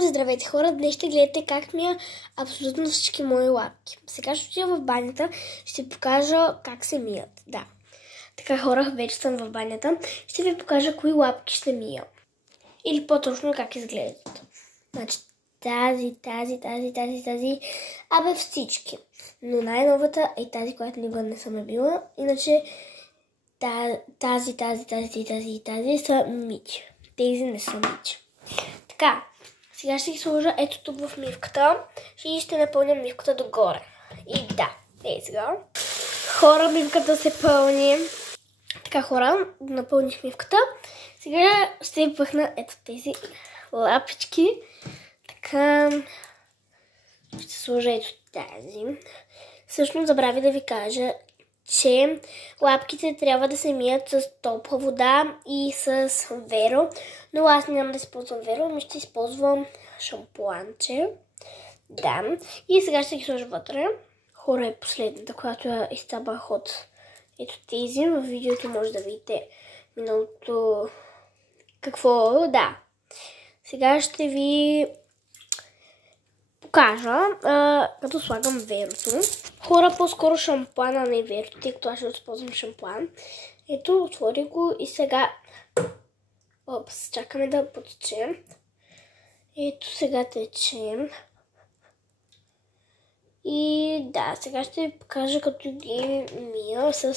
Здравейте хора, днес ще гледате как мия абсолютно всички мои лапки. Сега ще отида в банята, ще ви покажа как се мият. Да. Така хора, вече съм в банята. Ще ви покажа кои лапки ще мия. Или по-точно как изглеждат. Значи тази. Абе всички. Но най-новата е тази, която никога не съм била. Иначе тази са мити. Тези не са мити. Така, сега ще ги сложа ето тук в мивката и ще напълня мивката догоре. И да, сега. Хора, мивката се пълни. Така хора, напълних мивката. Сега ще пъхна ето тези лапички. Така, ще сложа ето тази. Всъщност забравя да ви кажа, че лапките трябва да се мият с топла вода и с веро, но аз няма да използвам веро, ами ще използвам шампуанче. Да. И сега ще ги сложа вътре. Хора е последната, която я изцапах от ето тези. В видеото може да видите миналото какво. Да. Сега ще ви покажа, като слагам верото. Хора, по-скоро шампуана, не верото, тъй като аз ще използвам шампуан. Ето, отворих го и сега чакаме да потече. Ето, сега тече. И да, сега ще ви покажа като ги мия с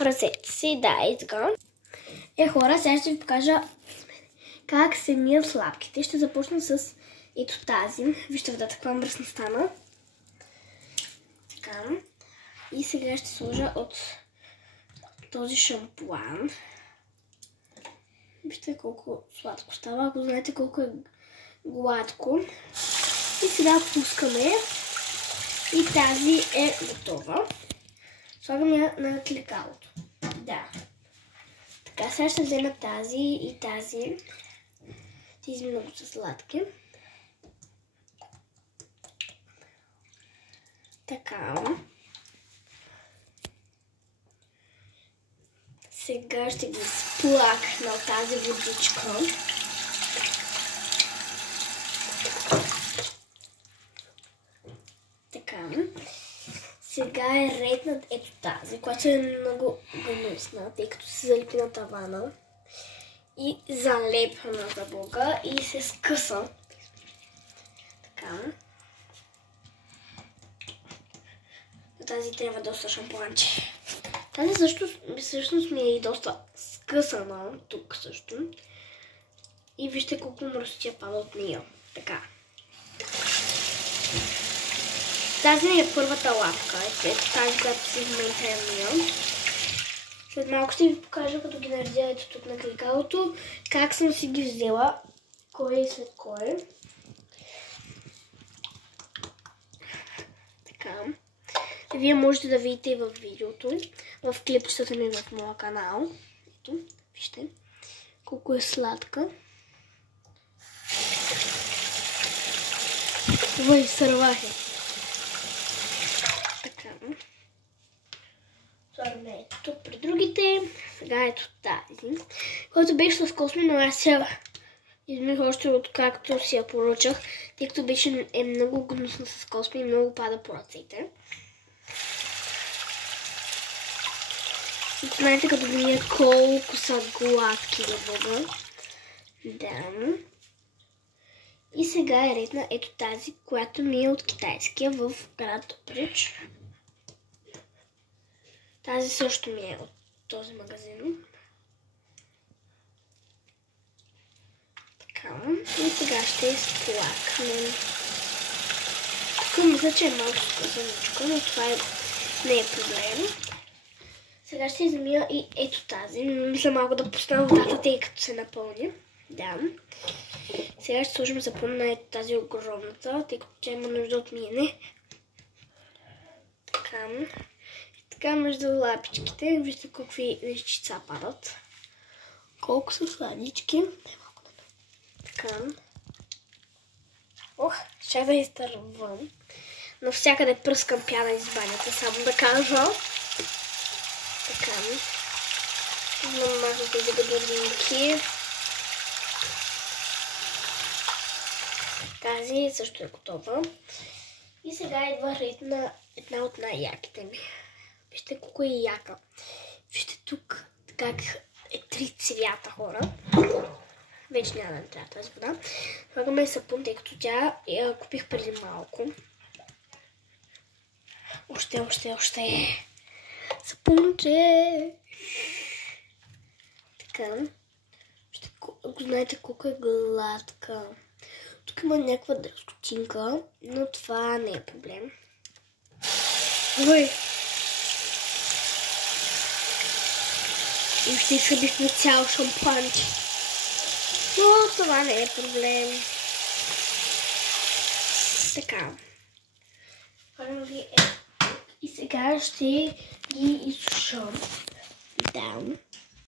ръцете си. Да, и така. Хора, сега ще ви покажа как се мият лапките. Ще започна с ето тази. Вижте водата, каква мръсна стана. Така. И сега ще сложа от този шампуан. Вижте колко сладко става, ако знаете колко е гладко. И сега пускаме. И тази е готова. Слагам я на клекалото. Да. Така, сега ще взема тази и тази. Тези много са сладки. Така. Сега ще ги сплакна от тази водичка. Така. Сега е ред над ето тази, която е много гънусна, тъй като се залепи на тавана. И залепва на заблога и се скъса. Така. Тази трябва доста шампуанче. Тази всъщност ми е и доста скъсана. Тук също. И вижте колко мръсотия пада от нея. Така. Тази ми е първата лапка. Ето тази, която си в момента я мия. След малко ще ви покажа, като ги наредя ето тук на кликалото, как съм си ги взела. Кой е след кой. Така. Вие можете да видите и в видеото, в клипчетата ми в моя канал. Ето, вижте колко е сладка. Вай, сървахе. Така. Слагаме ето при другите. Сега ето тази, която беше с косми, но аз сега измих още от както си я поръчах, тъй като беше много гнусна с косми и много пада по ръцете. Знаете, като видя колко са гладки да бъда. Да. И сега е редна ето тази, която ми е от китайския в град Добрич. Тази също ми е от този магазин. Така. И сега ще изплакнем. Тук мисля, че е малко скъсаничко, но това не е проблем. Сега ще измия и ето тази. Мисля малко да пусна водата, тъй като се напълни. Да. Сега ще сложим запълна на ето тази огромната, тъй като тя има нужда от миене. Така. И така между лапичките. Вижте какви нещица падат. Колко са сладички. Така. Ох, ще да изтървам. Навсякъде пръскам пяна из банята, само да кажа. Така. Намажа тези гъбърники. Тази също е готова. И сега идва ред на една от най-яките ми. Вижте колко е яка. Вижте тук как е 3 цвята, хора. Вече няма да трябва тази вода. Слагаме сапун, тъй като тя я купих преди малко. Още. Сапунче. Така. Знаете колко е гладка. Тук има някаква дръскотинка, но това не е проблем. Ой! И ще изхъбихме цял шампанче. Но това не е проблем. Така. И сега ще ги изсушам. Да.